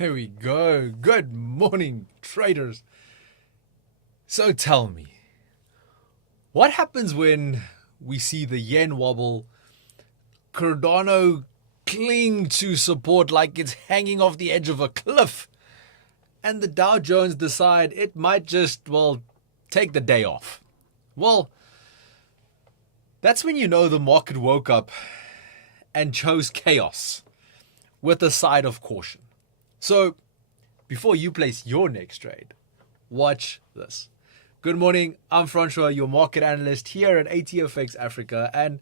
There we go. Good morning, traders. So tell me, what happens when we see the yen wobble, Cardano cling to support like it's hanging off the edge of a cliff, and the Dow Jones decide it might just, take the day off? Well, that's when you know the market woke up and chose chaos with a side of caution. So, before you place your next trade, watch this. Good morning, I'm Francois, your market analyst here at ATFX Africa, and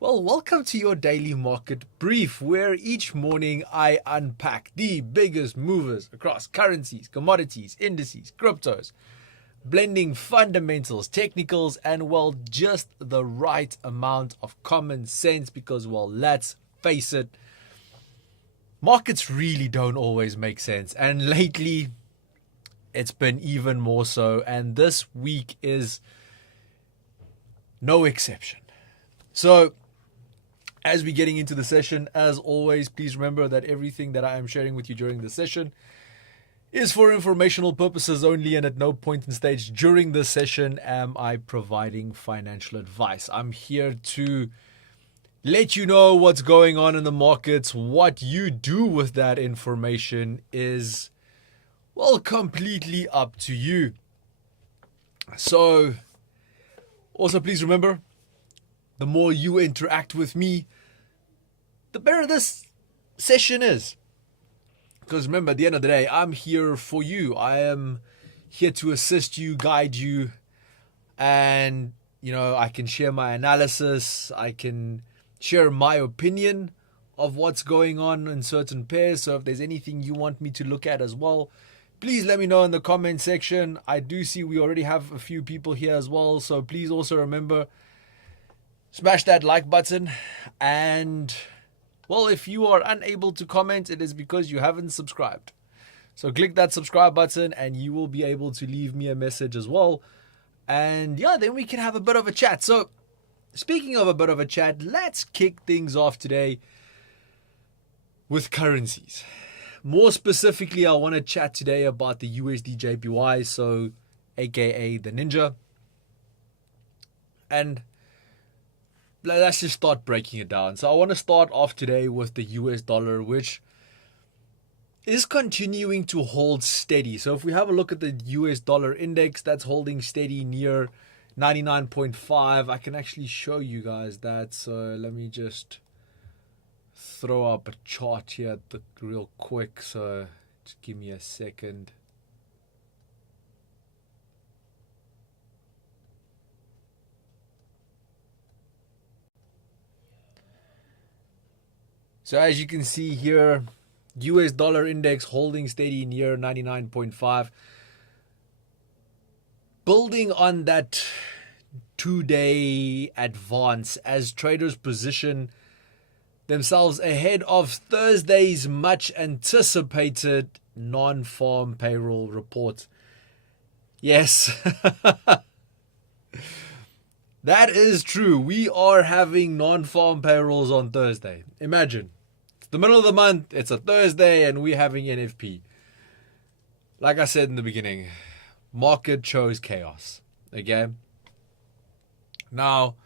welcome to your daily market brief, where each morning I unpack the biggest movers across currencies, commodities, indices, cryptos, blending fundamentals, technicals, and just the right amount of common sense, because let's face it, markets really don't always make sense, and lately it's been even more so, and this week is no exception. So as we're getting into the session, as always, please remember that everything that I am sharing with you during the session is for informational purposes only, and at no point in stage during this session am I providing financial advice. I'm here to let you know what's going on in the markets. What you do with that information is, completely up to you. So, also please remember, the more you interact with me, the better this session is. Because remember, at the end of the day, I'm here for you. I am here to assist you, guide you, and, I can share my analysis. I can share my opinion of what's going on in certain pairs. So if there's anything you want me to look at as well, please let me know in the comment section. I do see we already have a few people here as well. So please also remember, smash that like button. And, if you are unable to comment, it is because you haven't subscribed. So click that subscribe button and you will be able to leave me a message as well. And then we can have a bit of a chat. So speaking of a bit of a chat, let's kick things off today with currencies. More specifically, I want to chat today about the USD JPY, so aka the Ninja. And let's just start breaking it down. So I want to start off today with the US dollar, which is continuing to hold steady. So if we have a look at the US dollar index, that's holding steady near 99.5. I can actually show you guys that. So let me just throw up a chart here real quick. So just give me a second. So as you can see here, US dollar index holding steady near 99.5. Building on that 2-day advance as traders position themselves ahead of Thursday's much anticipated non-farm payroll report. Yes, that is true. We are having non-farm payrolls on Thursday. Imagine. The middle of the month, it's a Thursday, and we're having NFP. Like I said in the beginning, market chose chaos. Okay? Now,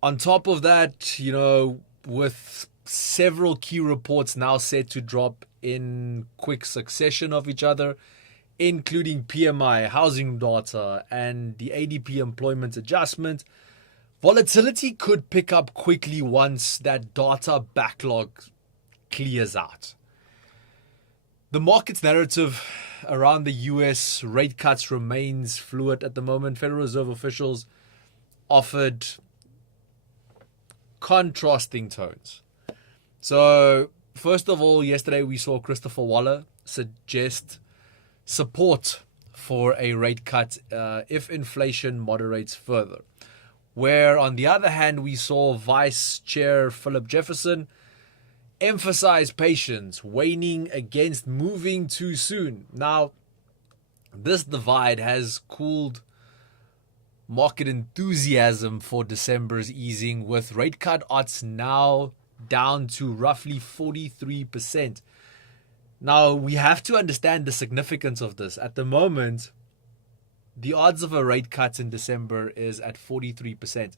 on top of that, with several key reports now set to drop in quick succession of each other, including PMI, housing data, and the ADP employment adjustment, volatility could pick up quickly once that data backlog clears out. The market's narrative around the US rate cuts remains fluid at the moment. Federal Reserve officials offered contrasting tones. So, first of all, yesterday we saw Christopher Waller suggest support for a rate cut if inflation moderates further. Where, on the other hand, we saw Vice Chair Philip Jefferson emphasize patience, waning against moving too soon. Now, this divide has cooled market enthusiasm for December's easing, with rate cut odds now down to roughly 43%. Now, we have to understand the significance of this. At the moment, the odds of a rate cut in December is at 43%.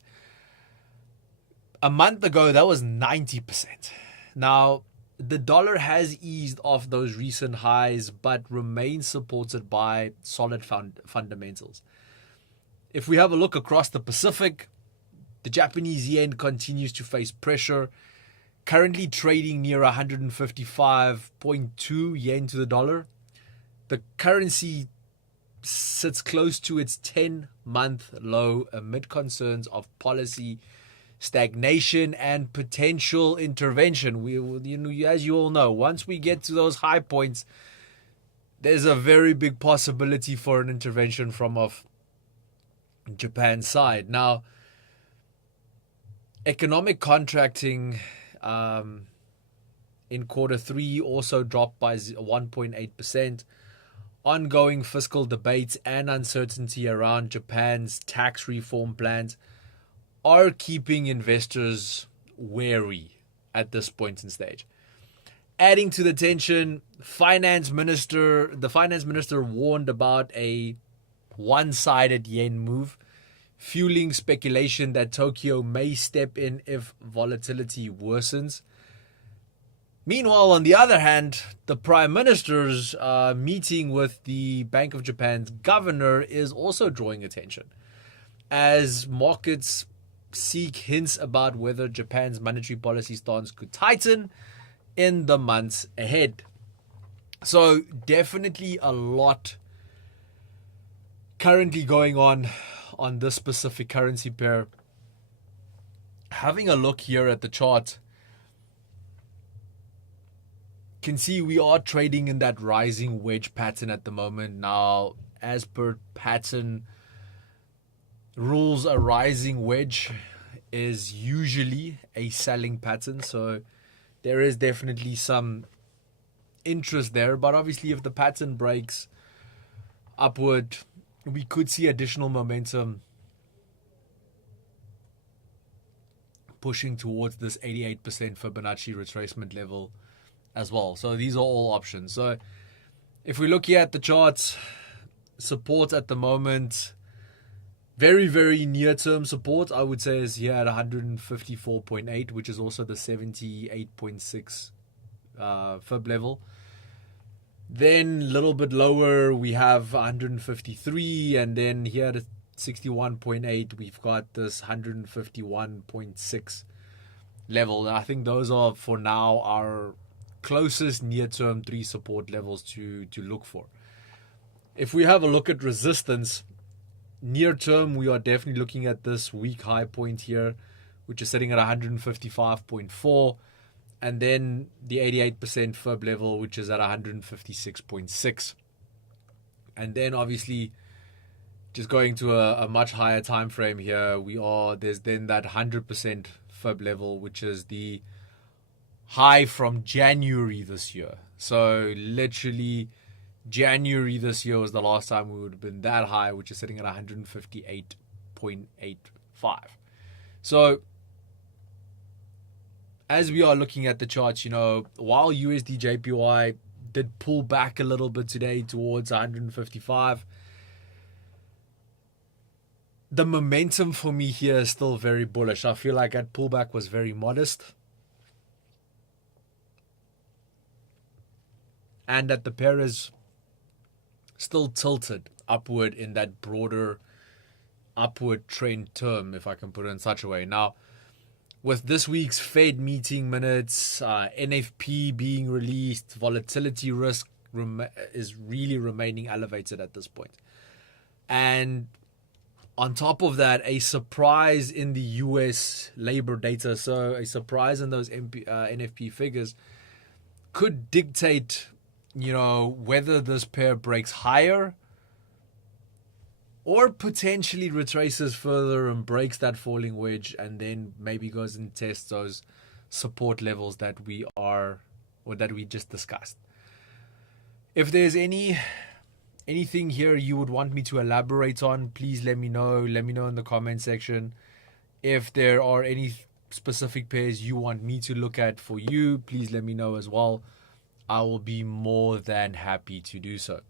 A month ago, that was 90%. Now, the dollar has eased off those recent highs, but remains supported by solid fundamentals. If we have a look across the Pacific, the Japanese yen continues to face pressure, currently trading near 155.2 yen to the dollar. The currency sits close to its 10-month low amid concerns of policy stagnation and potential intervention. As you all know, once we get to those high points, there's a very big possibility for an intervention from off Japan's side. Now, economic contracting in quarter three also dropped by 1.8%. Ongoing fiscal debates and uncertainty around Japan's tax reform plans are keeping investors wary at this point in stage. Adding to the tension, the finance minister warned about a one-sided yen move, fueling speculation that Tokyo may step in if volatility worsens. Meanwhile, on the other hand, the Prime Minister's meeting with the Bank of Japan's governor is also drawing attention, as markets seek hints about whether Japan's monetary policy stance could tighten in the months ahead. So definitely a lot currently going on this specific currency pair. Having a look here at the chart, can see we are trading in that rising wedge pattern at the moment. Now, as per pattern rules, a rising wedge is usually a selling pattern, so there is definitely some interest there. But obviously, if the pattern breaks upward, we could see additional momentum pushing towards this 88% Fibonacci retracement level as well. So these are all options. So if we look here at the charts, support at the moment, very, very near-term support, I would say, is here at 154.8, which is also the 78.6 fib level. Then a little bit lower, we have 153, and then here at 61.8, we've got this 151.6 level. And I think those are, for now, our closest near-term three support levels to look for. If we have a look at resistance, near-term, we are definitely looking at this weak high point here, which is sitting at 155.4. And then the 88% fib level, which is at 156.6. And then obviously, just going to a much higher time frame here, there's then that 100% fib level, which is the high from January this year. So literally, January this year was the last time we would have been that high, which is sitting at 158.85. So as we are looking at the charts, while USD JPY did pull back a little bit today towards 155, the momentum for me here is still very bullish. I feel like that pullback was very modest, and that the pair is still tilted upward in that broader upward trend term, if I can put it in such a way. Now, with this week's Fed meeting minutes, NFP being released, volatility risk is really remaining elevated at this point. And on top of that, a surprise in the US labor data, so a surprise in those NFP figures, could dictate, whether this pair breaks higher or potentially retraces further and breaks that falling wedge, and then maybe goes and tests those support levels that we just discussed. If there's anything here you would want me to elaborate on, please let me know. Let me know in the comment section. If there are any specific pairs you want me to look at for you, please let me know as well. I will be more than happy to do so.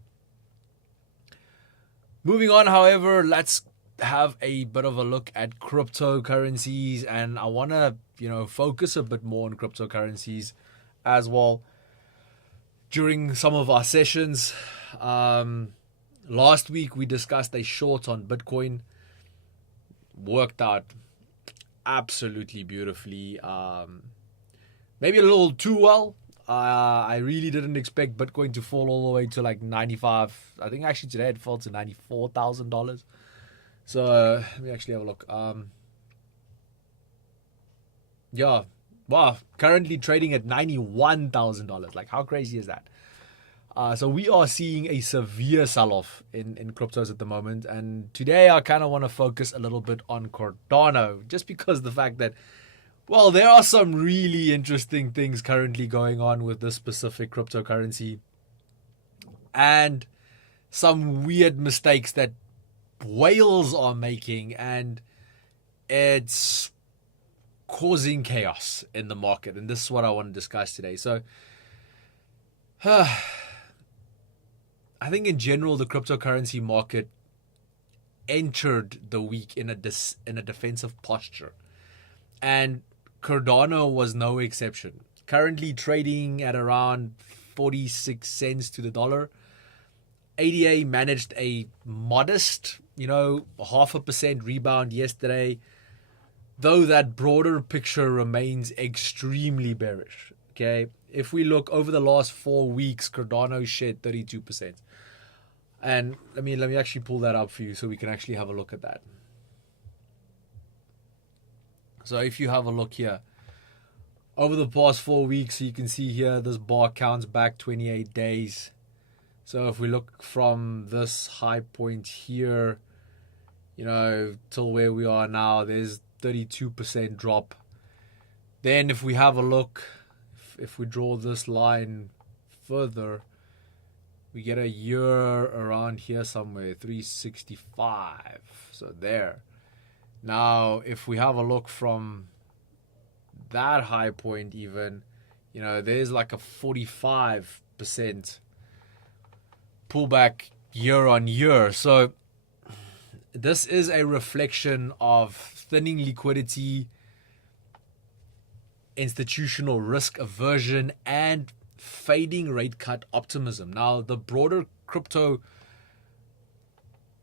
Moving on, however, let's have a bit of a look at cryptocurrencies, and I want to, focus a bit more on cryptocurrencies as well during some of our sessions. Last week we discussed a short on Bitcoin. Worked out absolutely beautifully. Maybe a little too well. I really didn't expect Bitcoin to fall all the way to like 95. I think actually today it fell to $94,000. So let me actually have a look. Yeah, wow, currently trading at $91,000. Like, how crazy is that? So we are seeing a severe sell-off in cryptos at the moment. And today I kind of want to focus a little bit on Cardano, just because the fact that, well, there are some really interesting things currently going on with this specific cryptocurrency. And some weird mistakes that whales are making. And it's causing chaos in the market. And this is what I want to discuss today. So, I think in general, the cryptocurrency market entered the week in a defensive posture. And Cardano was no exception. Currently trading at around 46 cents to the dollar. ADA managed a modest, 0.5% rebound yesterday, though that broader picture remains extremely bearish. Okay, if we look over the last 4 weeks, Cardano shed 32%. And let me actually pull that up for you so we can actually have a look at that. So if you have a look here, over the past 4 weeks, you can see here this bar counts back 28 days. So if we look from this high point here, till where we are now, there's 32% drop. Then if we have a look, if we draw this line further, we get a year around here somewhere, 365. So there. Now, if we have a look from that high point even, there's like a 45% pullback year on year. So this is a reflection of thinning liquidity, institutional risk aversion, and fading rate cut optimism. Now, the broader crypto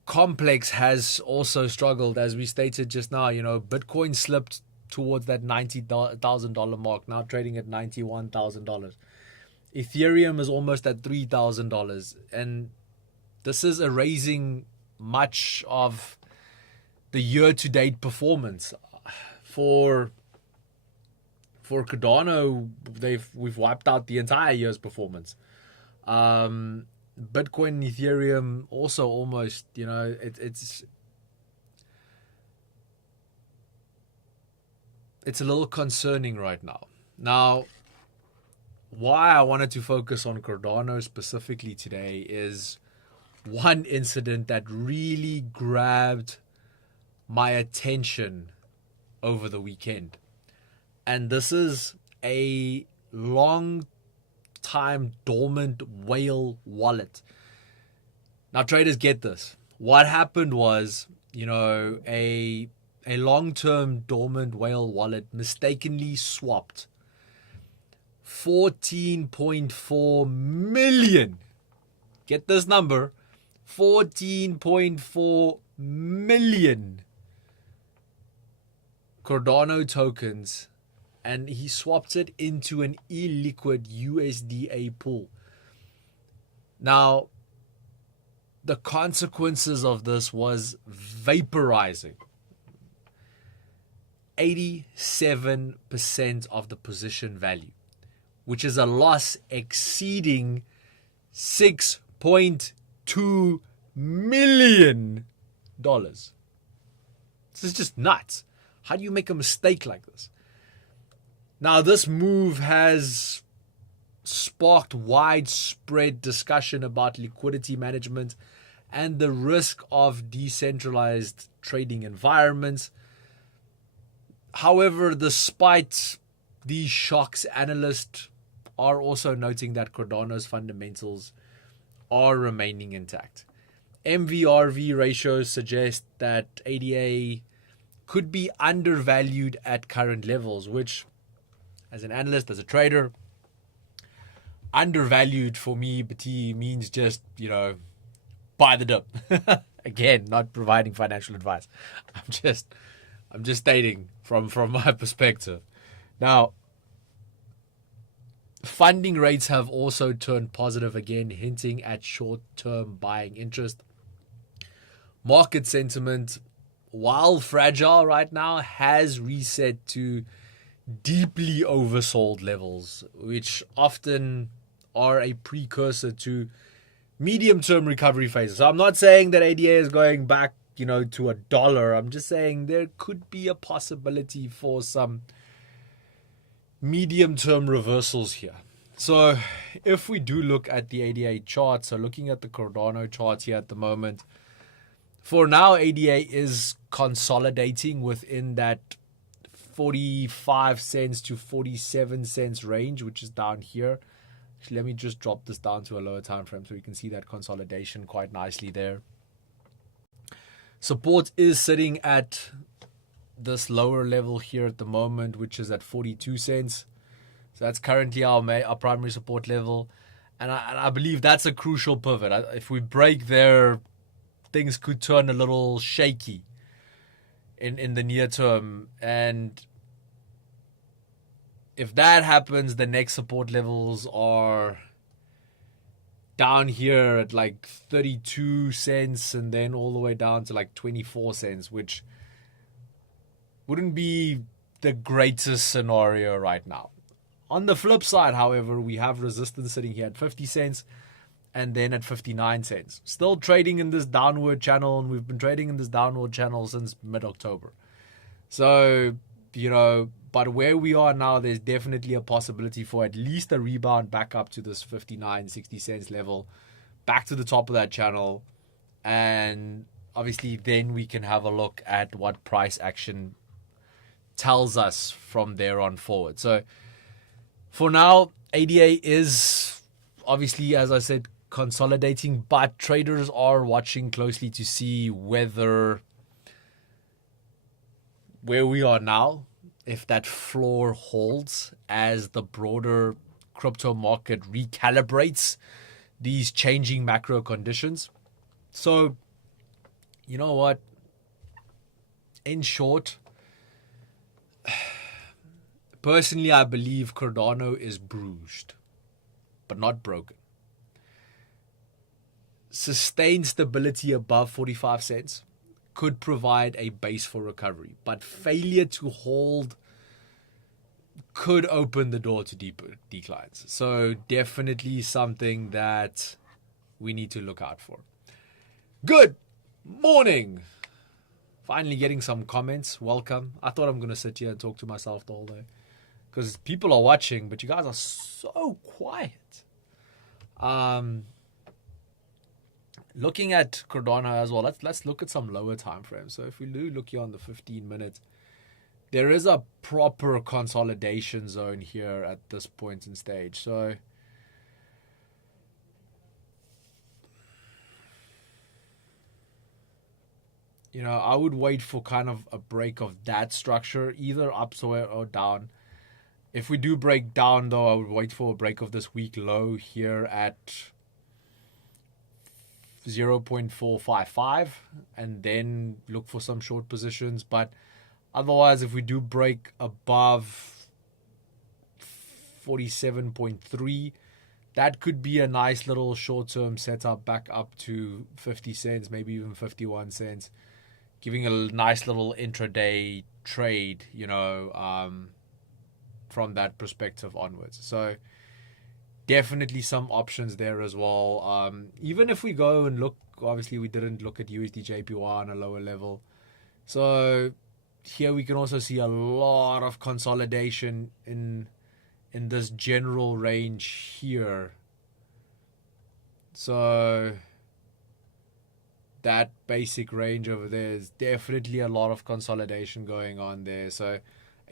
complex has also struggled, as we stated just now. Bitcoin slipped towards that $90,000 mark, now trading at $91,000. Ethereum is almost at $3,000, and this is erasing much of the year-to-date performance. For Cardano, we've wiped out the entire year's performance. Bitcoin and Ethereum also almost, it's a little concerning right now. Now, why I wanted to focus on Cardano specifically today is one incident that really grabbed my attention over the weekend. And this is a long time dormant whale wallet. Now, traders, get this. What happened was, a long-term dormant whale wallet mistakenly swapped 14.4 million. Get this number. 14.4 million Cardano tokens, and he swapped it into an illiquid USDA pool. Now, the consequences of this was vaporizing 87% of the position value, which is a loss exceeding $6.2 million. This is just nuts. How do you make a mistake like this? Now, this move has sparked widespread discussion about liquidity management and the risk of decentralized trading environments. However, despite these shocks, analysts are also noting that Cardano's fundamentals are remaining intact. MVRV ratios suggest that ADA could be undervalued at current levels, which, as an analyst, as a trader, undervalued for me, BT, means just, buy the dip. Again, not providing financial advice. I'm just stating from my perspective. Now, funding rates have also turned positive again, hinting at short-term buying interest. Market sentiment, while fragile right now, has reset to deeply oversold levels, which often are a precursor to medium-term recovery phases. So I'm not saying that ADA is going back, to $1. I'm just saying there could be a possibility for some medium-term reversals here. So if we do look at the ADA chart, so looking at the Cardano chart here at the moment, for now, ADA is consolidating within that 45 cents to 47 cents range, which is down here. Actually, let me just drop this down to a lower time frame so you can see that consolidation quite nicely there. Support is sitting at this lower level here at the moment, which is at 42 cents. So that's currently our primary support level. And I believe that's a crucial pivot. If we break there, things could turn a little shaky in the near term. And if that happens, the next support levels are down here at like 32 cents and then all the way down to like 24 cents, which wouldn't be the greatest scenario right now. On the flip side, however, we have resistance sitting here at 50 cents and then at 59 cents. Still trading in this downward channel, and we've been trading in this downward channel since mid-October. So, but where we are now, there's definitely a possibility for at least a rebound back up to this 59, 60 cents level, back to the top of that channel. And obviously then we can have a look at what price action tells us from there on forward. So for now, ADA is obviously, as I said, consolidating, but traders are watching closely to see where we are now, if that floor holds as the broader crypto market recalibrates these changing macro conditions. So, you know what? In short, personally, I believe Cardano is bruised, but not broken. Sustained stability above 45 cents could provide a base for recovery, but failure to hold could open the door to deeper declines. So definitely something that we need to look out for. Good morning. Finally getting some comments. Welcome. I thought I'm going to sit here and talk to myself the whole day because people are watching, but you guys are so quiet. Looking at Cardano as well, let's look at some lower time frames. So if we do look here on the 15 minutes, there is a proper consolidation zone here at this point in stage. So I would wait for kind of a break of that structure, either up or down. If we do break down, though, I would wait for a break of this week low here at 0.455 and then look for some short positions. But otherwise, if we do break above 47.3, that could be a nice little short-term setup back up to 50 cents, maybe even 51 cents, giving a nice little intraday trade, from that perspective onwards. So definitely some options there as well. Even if we go and look, obviously we didn't look at USD JPY on a lower level. So here we can also see a lot of consolidation in this general range here. So that basic range over there is definitely a lot of consolidation going on there. So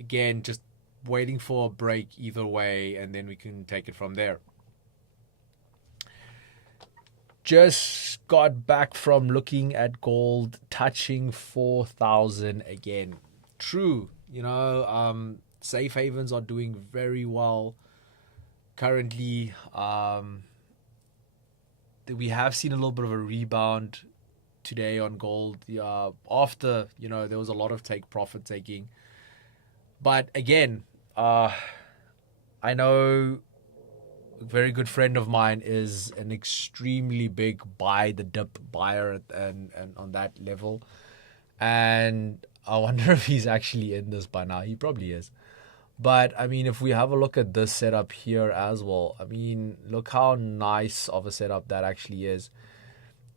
again, just waiting for a break either way, and then we can take it from there. Just got back from looking at gold touching 4,000 again. True, safe havens are doing very well currently. We have seen a little bit of a rebound today on gold after there was a lot of profit taking. But again, I know a very good friend of mine is an extremely big buy the dip buyer and on that level, and I wonder if he's actually in this by now. He probably is. But I mean, if we have a look at this setup here as well, I mean, look how nice of a setup that actually is.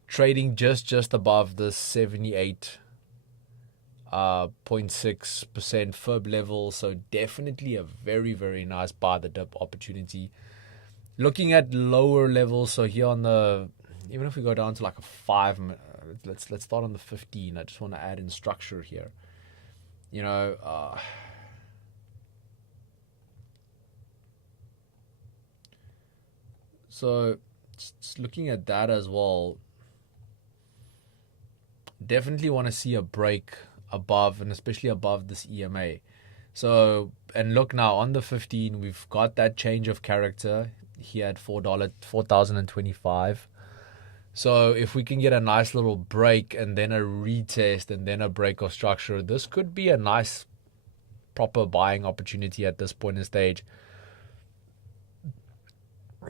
Trading just above the 78.6% fib level, so definitely a very, very nice buy the dip opportunity. Looking at lower levels, so here on the, even if we go down to like a 5, let's start on the 15. I just want to add in structure here. So just looking at that as well, definitely want to see a break above, and especially above this EMA. So, and look now on the 15, we've got that change of character here at $4,025. So if we can get a nice little break and then a retest and then a break of structure, this could be a nice proper buying opportunity at this point in stage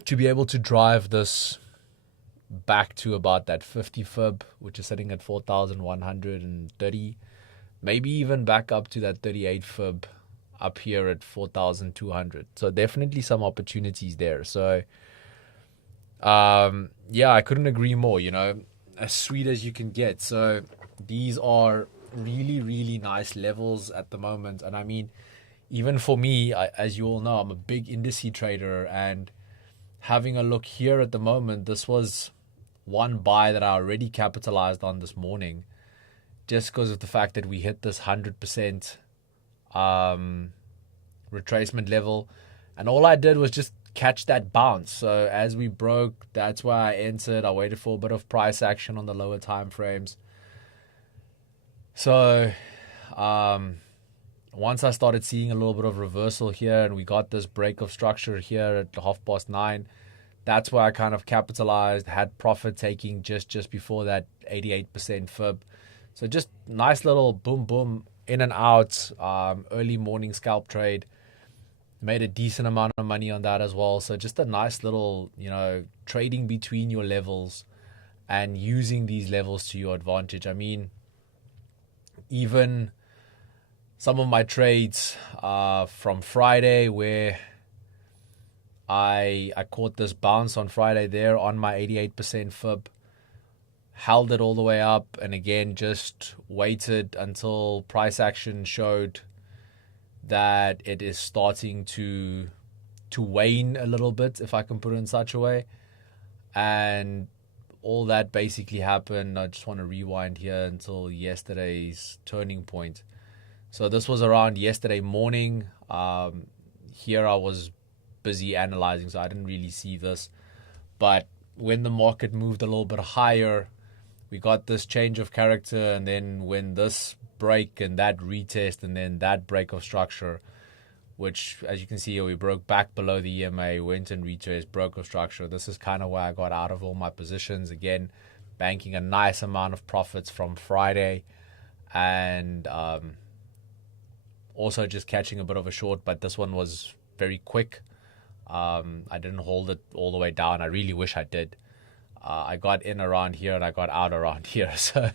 to be able to drive this back to about that 50 fib, which is sitting at 4,130, maybe even back up to that 38 fib up here at 4,200. So definitely some opportunities there. So I couldn't agree more, as sweet as you can get. So these are really, really nice levels at the moment. And I mean, even for me, as you all know, I'm a big indice trader, and having a look here at the moment, this was one buy that I already capitalized on this morning, just because of the fact that we hit this 100% retracement level, and all I did was just catch that bounce. So as we broke, that's why I entered. I waited for a bit of price action on the lower time frames. So once I started seeing a little bit of reversal here, and we got this break of structure here at 9:30, that's where I kind of capitalized, had profit taking just before that 88% fib. So just nice little boom, boom, in and out, early morning scalp trade. Made a decent amount of money on that as well. So just a nice little, trading between your levels and using these levels to your advantage. I mean, even some of my trades from Friday, where I caught this bounce on Friday there on my 88% fib, held it all the way up, and again just waited until price action showed that it is starting to wane a little bit, if I can put it in such a way. And all that basically happened. I just want to rewind here until yesterday's turning point. So this was around yesterday morning. Here I was busy analyzing, so I didn't really see this. But when the market moved a little bit higher, we got this change of character, and then when this break and that retest and then that break of structure, which as you can see here, we broke back below the EMA, went and retest, broke of structure. This is kind of where I got out of all my positions. Again, banking a nice amount of profits from Friday, and also just catching a bit of a short, but this one was very quick. I didn't hold it all the way down. I really wish I did. I got in around here and I got out around here. So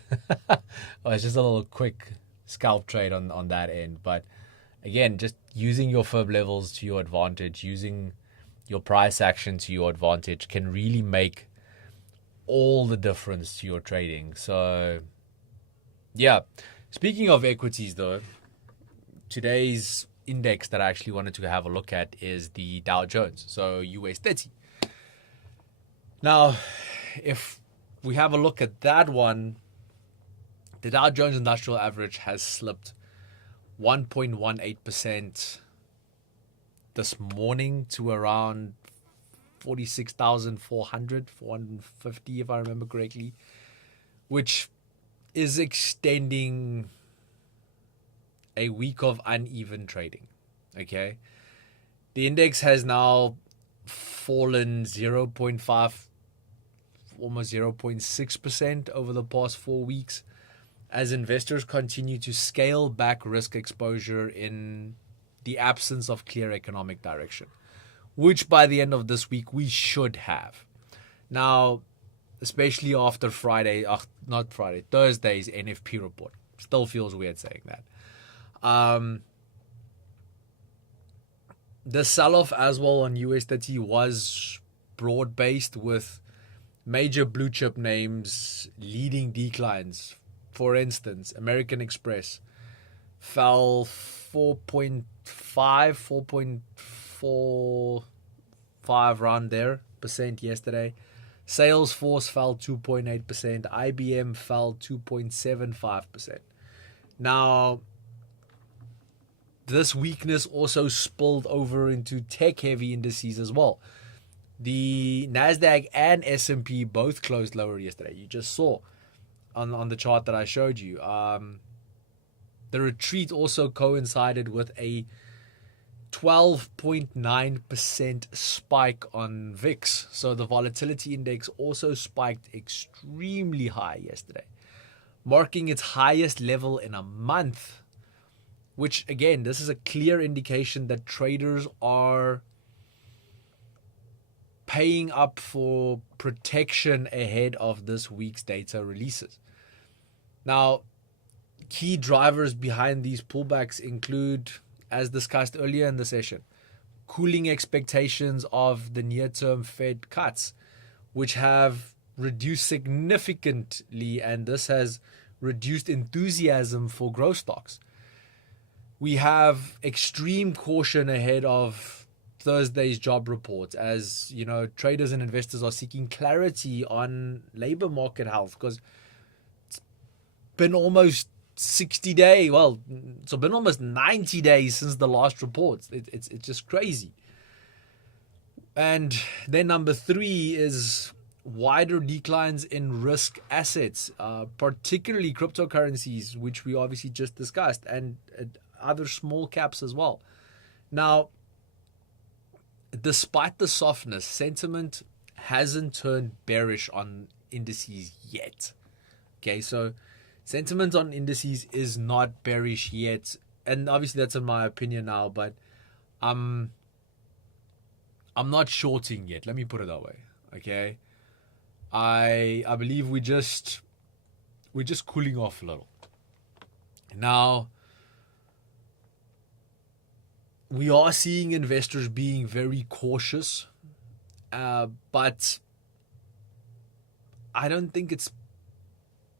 it was just a little quick scalp trade on that end. But again, just using your fib levels to your advantage, using your price action to your advantage can really make all the difference to your trading. So yeah, speaking of equities though, today's index that I actually wanted to have a look at is the Dow Jones, so US 30. Now, if we have a look at that one, the Dow Jones Industrial Average has slipped 1.18% this morning to around 46,400, 450 if I remember correctly, which is extending a week of uneven trading. Okay, the index has now fallen 0.5, almost 0.6% over the past 4 weeks, as investors continue to scale back risk exposure in the absence of clear economic direction, which by the end of this week we should have. Now, especially after Thursday's NFP report. Still feels weird saying that. The sell-off as well on USDT was broad-based, with major blue chip names leading declines. For instance, American Express fell 4.45 around there percent yesterday. Salesforce fell 2.8%. IBM fell 2.75%. Now, this weakness also spilled over into tech-heavy indices as well. The Nasdaq and S&P both closed lower yesterday. You just saw on the chart that I showed you. The retreat also coincided with a 12.9% spike on VIX. So the volatility index also spiked extremely high yesterday, marking its highest level in a month, which again, this is a clear indication that traders are paying up for protection ahead of this week's data releases. Now, key drivers behind these pullbacks include, as discussed earlier in the session, cooling expectations of the near-term Fed cuts, which have reduced significantly, and this has reduced enthusiasm for growth stocks. We have extreme caution ahead of Thursday's job report, as you know, traders and investors are seeking clarity on labor market health, because it's been almost 60 days, well, it's been almost 90 days since the last report. It's just crazy. And then number 3 is wider declines in risk assets, particularly cryptocurrencies, which we obviously just discussed, and other small caps as well. Now, despite the softness, sentiment hasn't turned bearish on indices yet. Okay, so sentiment on indices is not bearish yet, and obviously that's in my opinion now, but I'm not shorting yet. Let me put it that way. Okay, I believe we're just cooling off a little. Now, we are seeing investors being very cautious, but I don't think it's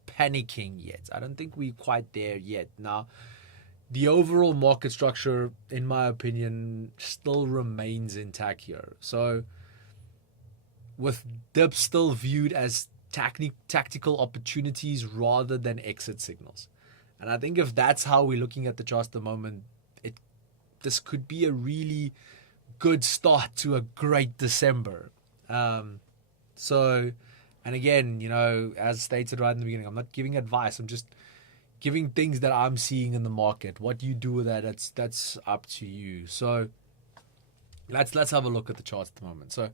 panicking yet. I don't think we're quite there yet. Now, the overall market structure, in my opinion, still remains intact here. So, with dips still viewed as tactical opportunities rather than exit signals. And I think if that's how we're looking at the charts at the moment, this could be a really good start to a great December. So, and again, you know, as stated right in the beginning, I'm not giving advice. I'm just giving things that I'm seeing in the market. What you do with that, that's up to you. So, let's have a look at the charts at the moment. So,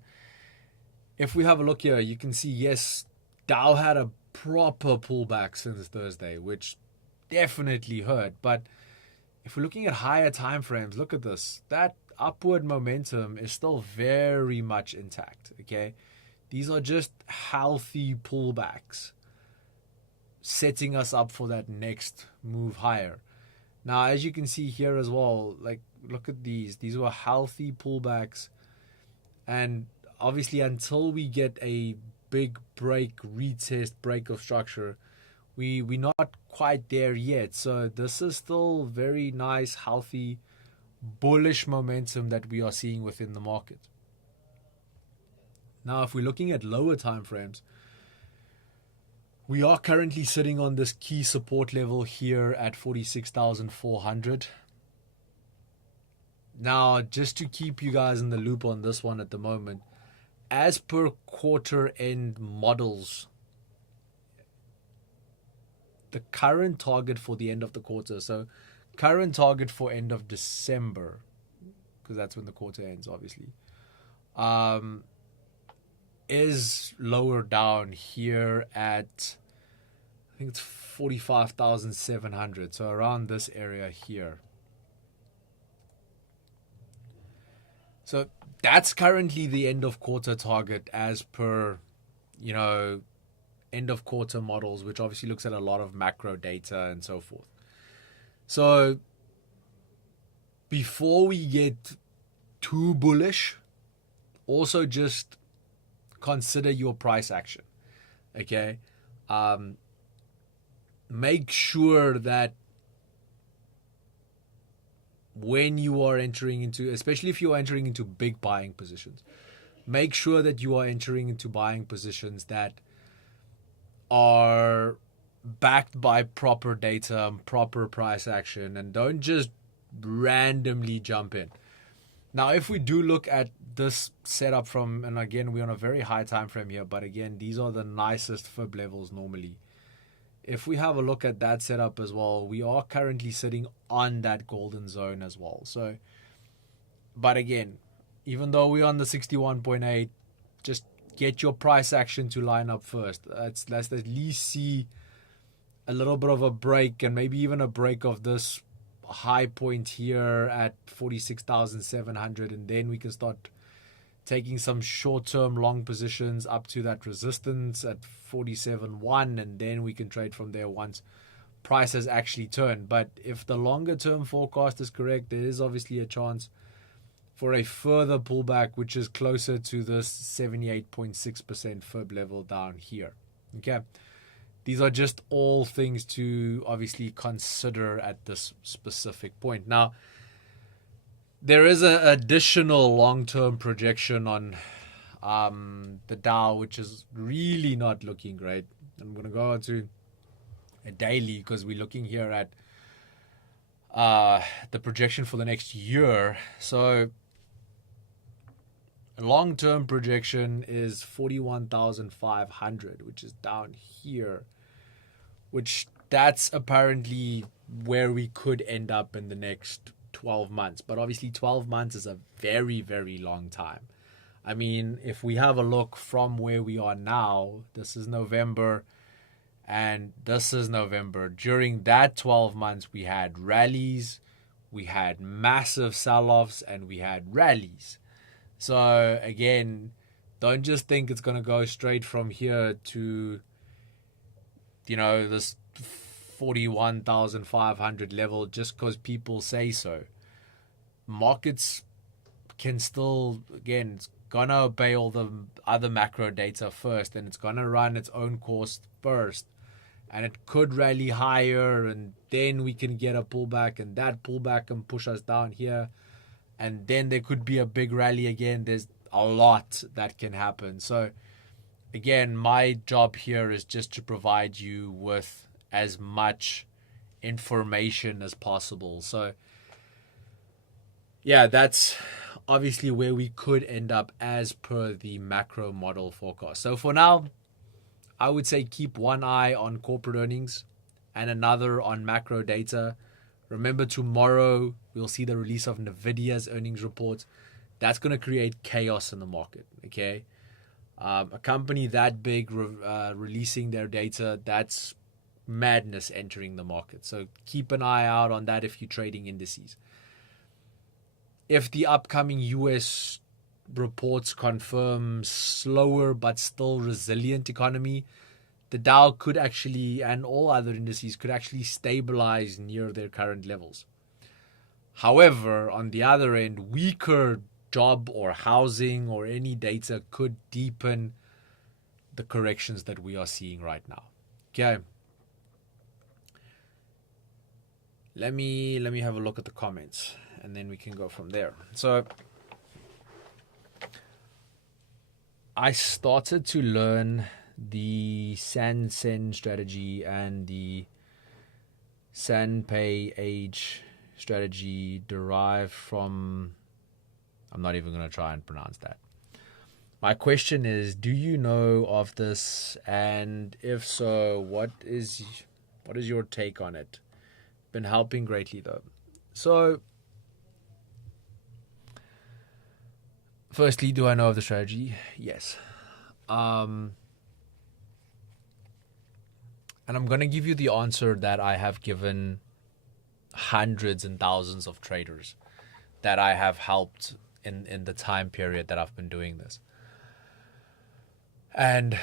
if we have a look here, you can see, yes, Dow had a proper pullback since Thursday, which definitely hurt. But if we're looking at higher time frames, look at this. That upward momentum is still very much intact, okay? These are just healthy pullbacks, setting us up for that next move higher. Now, as you can see here as well, like, look at these. These were healthy pullbacks. And obviously, until we get a big break, retest, break of structure, we're not quite there yet. So this is still very nice, healthy, bullish momentum that we are seeing within the market. Now, if we're looking at lower time frames, We are currently sitting on this key support level here at 46,400. Now, just to keep you guys in the loop on this one at the moment, as per quarter end models, the current target for the end of the quarter, so current target for end of December, because that's when the quarter ends, obviously, is lower down here at, I think it's 45,700, so around this area here. So that's currently the end of quarter target as per, end of quarter models, which obviously looks at a lot of macro data and so forth. So before we get too bullish, also just consider your price action. Okay. Make sure that when you are entering into, especially if you are entering into big buying positions, make sure that you are entering into buying positions that are backed by proper data and proper price action, and don't just randomly jump in. Now, if we do look at this setup from, and again, we're on a very high time frame here, but again, these are the nicest fib levels normally. If we have a look at that setup as well, we are currently sitting on that golden zone as well. So, but again, even though we're on the 61.8, just get your price action to line up first. Let's at least see a little bit of a break, and maybe even a break of this high point here at 46,700, and then we can start taking some short-term long positions up to that resistance at 47.1, and then we can trade from there once prices actually turn. But if the longer-term forecast is correct, there is obviously a chance for a further pullback, which is closer to this 78.6% fib level down here. Okay, these are just all things to obviously consider at this specific point. Now, there is an additional long-term projection on the Dow, which is really not looking great. I'm going to go on to a daily because we're looking here at the projection for the next year. So long-term projection is 41,500, which is down here, which that's apparently where we could end up in the next 12 months. But obviously 12 months is a very, very long time. I mean, if we have a look from where we are now, this is November and this is November. During that 12 months, we had rallies, we had massive sell-offs, and we had rallies. So again, don't just think it's going to go straight from here to, this 41,500 level just because people say so. Markets can still, again, it's going to obey all the other macro data first, and it's going to run its own course first. And it could rally higher, and then we can get a pullback, and that pullback can push us down here. And then there could be a big rally again. There's a lot that can happen. So again, my job here is just to provide you with as much information as possible. So yeah, that's obviously where we could end up as per the macro model forecast. So for now, I would say keep one eye on corporate earnings and another on macro data. Remember, tomorrow we'll see the release of NVIDIA's earnings report. That's going to create chaos in the market, okay? A company that big releasing their data, that's madness entering the market. So keep an eye out on that if you're trading indices. If the upcoming US reports confirm slower but still resilient economy, the Dow could actually, and all other indices, could actually stabilize near their current levels. However, on the other end, weaker job or housing or any data could deepen the corrections that we are seeing right now. Okay. Let me have a look at the comments, and then we can go from there. So I started to learn the Sansen strategy and the Sanpei Age strategy derive from... I'm not even going to try and pronounce that. My question is, do you know of this? And if so, what is your take on it? Been helping greatly though. So, firstly, do I know of the strategy? Yes. And I'm going to give you the answer that I have given hundreds and thousands of traders that I have helped in the time period that I've been doing this. And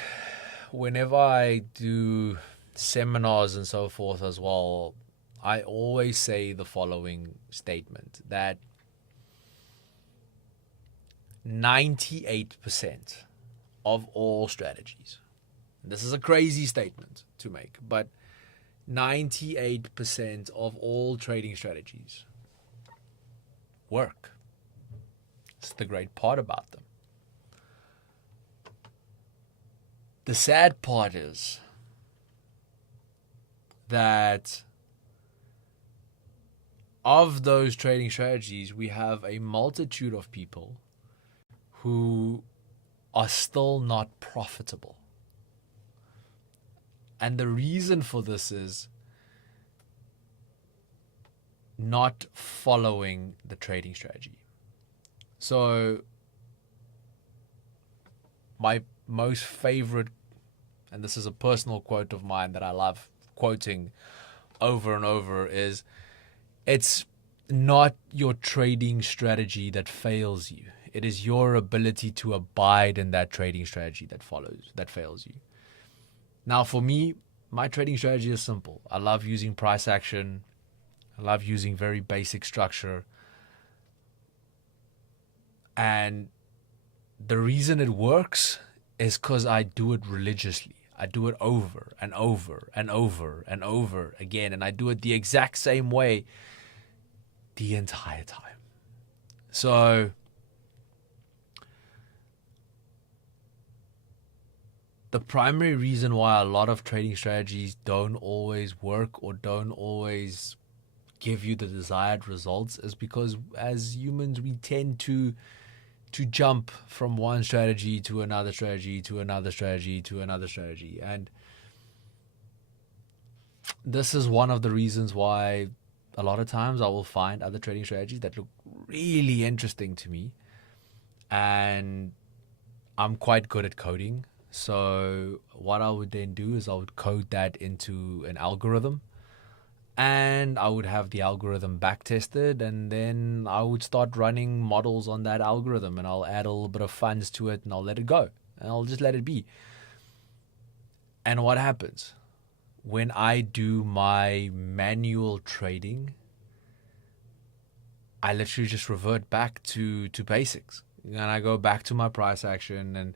whenever I do seminars and so forth as well, I always say the following statement, that 98% of all strategies, this is a crazy statement to make, but 98% of all trading strategies work. It's the great part about them. The sad part is that of those trading strategies, we have a multitude of people who are still not profitable. And the reason for this is not following the trading strategy. So my most favorite, and this is a personal quote of mine that I love quoting over and over, is, it's not your trading strategy that fails you. It is your ability to abide in that trading strategy that fails you. Now, for me, my trading strategy is simple. I love using price action. I love using very basic structure. And the reason it works is because I do it religiously. I do it over and over and over and over again. And I do it the exact same way the entire time. So the primary reason why a lot of trading strategies don't always work or don't always give you the desired results is because as humans, we tend to jump from one strategy to another strategy to another strategy to another strategy. And this is one of the reasons why a lot of times I will find other trading strategies that look really interesting to me. And I'm quite good at coding. So what I would then do is I would code that into an algorithm. And I would have the algorithm back tested, and then I would start running models on that algorithm, and I'll add a little bit of funds to it, and I'll let it go, and I'll just let it be. And what happens when I do my manual trading? I literally just revert back to basics, and I go back to my price action, and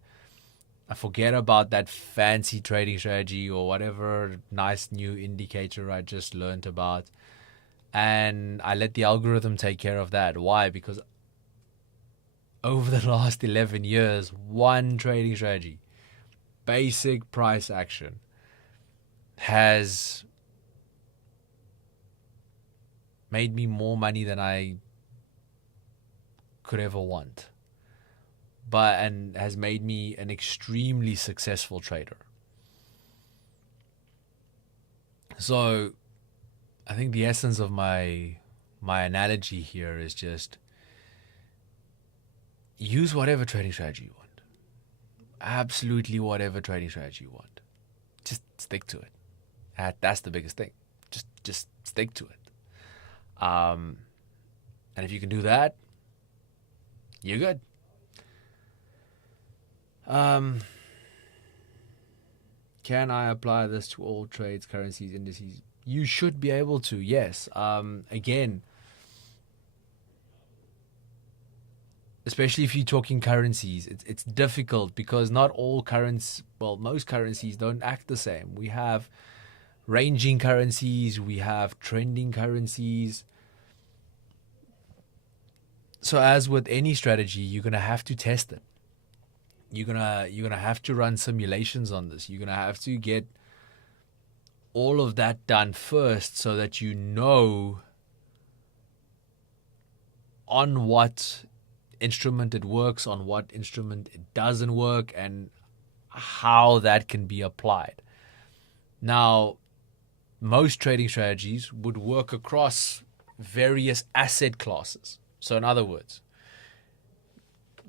I forget about that fancy trading strategy or whatever nice new indicator I just learned about. And I let the algorithm take care of that. Why? Because over the last 11 years, one trading strategy, basic price action, has made me more money than I could ever want. And has made me an extremely successful trader. So I think the essence of my analogy here is just use whatever trading strategy you want. Absolutely whatever trading strategy you want. Just stick to it. That's the biggest thing. Just stick to it. And if you can do that, you're good. Can I apply this to all trades, currencies, indices? You should be able to, yes. Again, especially if you're talking currencies, it's difficult because not all most currencies don't act the same. We have ranging currencies, we have trending currencies. So as with any strategy, you're going to have to test it. you're gonna have to run simulations on this. You're gonna have to get all of that done first so that you know on what instrument it works, on what instrument it doesn't work, and how that can be applied. Now, most trading strategies would work across various asset classes. So in other words,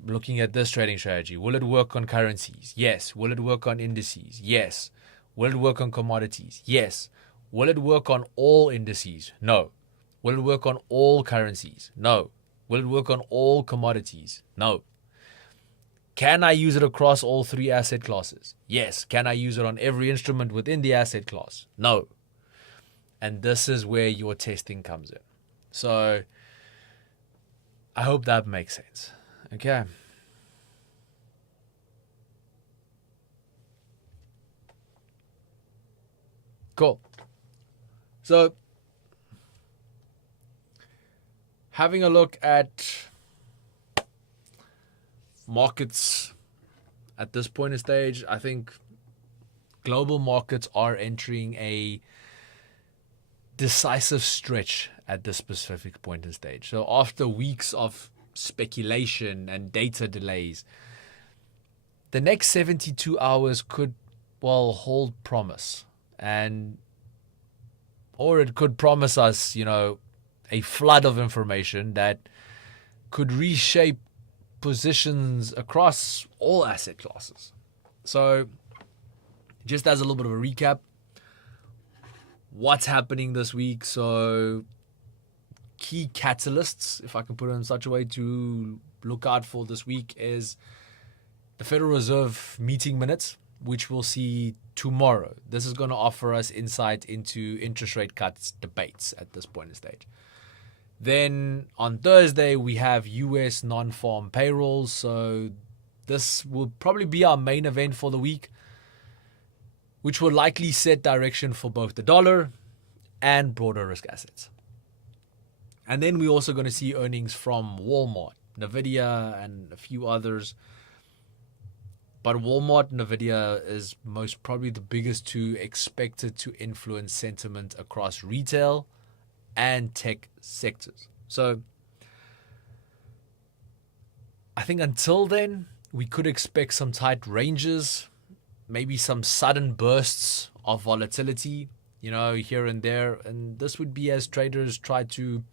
looking at this trading strategy, will it work on currencies? Yes. Will it work on indices? Yes. Will it work on commodities? Yes. Will it work on all indices? No. Will it work on all currencies? No. Will it work on all commodities? No. Can I use it across all three asset classes? Yes. Can I use it on every instrument within the asset class? No. And this is where your testing comes in. So I hope that makes sense. Okay. Cool. So having a look at markets at this point in stage, I think global markets are entering a decisive stretch at this specific point in stage. So after weeks of speculation and data delays, the next 72 hours could, well, hold promise. Or it could promise us, a flood of information that could reshape positions across all asset classes. So just as a little bit of a recap, what's happening this week? So key catalysts, if I can put it in such a way, to look out for this week is the Federal Reserve meeting minutes, which we'll see tomorrow. This is going to offer us insight into interest rate cuts debates at this point in stage. Then on Thursday, we have US non-farm payrolls. So this will probably be our main event for the week, which will likely set direction for both the dollar and broader risk assets. And then we're also going to see earnings from Walmart, Nvidia, and a few others. But Walmart and Nvidia is most probably the biggest two expected to influence sentiment across retail and tech sectors. So I think until then, we could expect some tight ranges, maybe some sudden bursts of volatility, here and there. And this would be as traders try to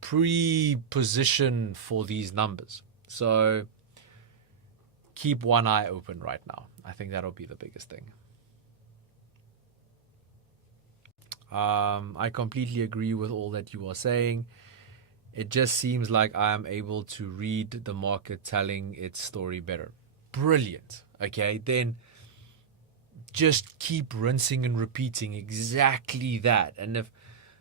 pre-position for these numbers. So keep one eye open right now. I think that'll be the biggest thing. I completely agree with all that you are saying. It just seems like I am able to read the market telling its story better. Brilliant. Okay, then just keep rinsing and repeating exactly that. And if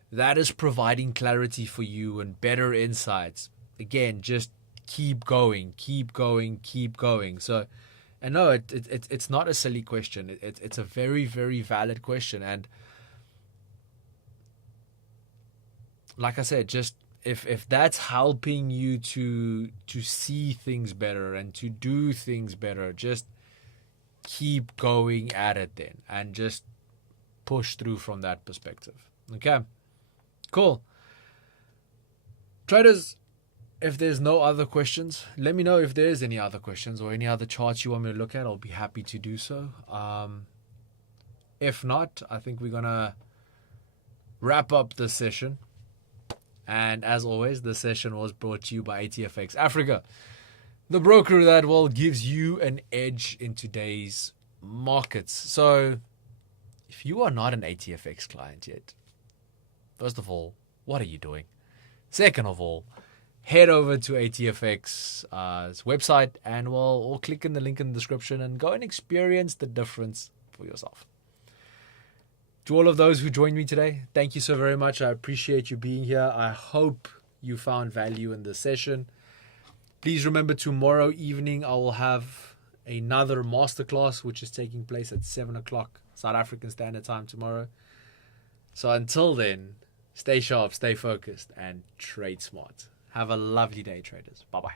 that is providing clarity for you and better insights, again, just keep going. So, and no, it's not a silly question. It's a very, very valid question. And like I said, just if that's helping you to see things better and to do things better, just keep going at it then and just push through from that perspective. Okay, cool. Traders, if there's no other questions, let me know if there's any other questions or any other charts you want me to look at. I'll be happy to do so. If not, I think we're going to wrap up this session. And as always, the session was brought to you by ATFX Africa, the broker that, well, gives you an edge in today's markets. So if you are not an ATFX client yet, first of all, what are you doing? Second of all, head over to ATFX's website and, well, or click in the link in the description and go and experience the difference for yourself. To all of those who joined me today, thank you so very much. I appreciate you being here. I hope you found value in this session. Please remember, tomorrow evening I will have another masterclass, which is taking place at 7 o'clock South African Standard Time tomorrow. So until then, stay sharp, stay focused, and trade smart. Have a lovely day, traders. Bye-bye.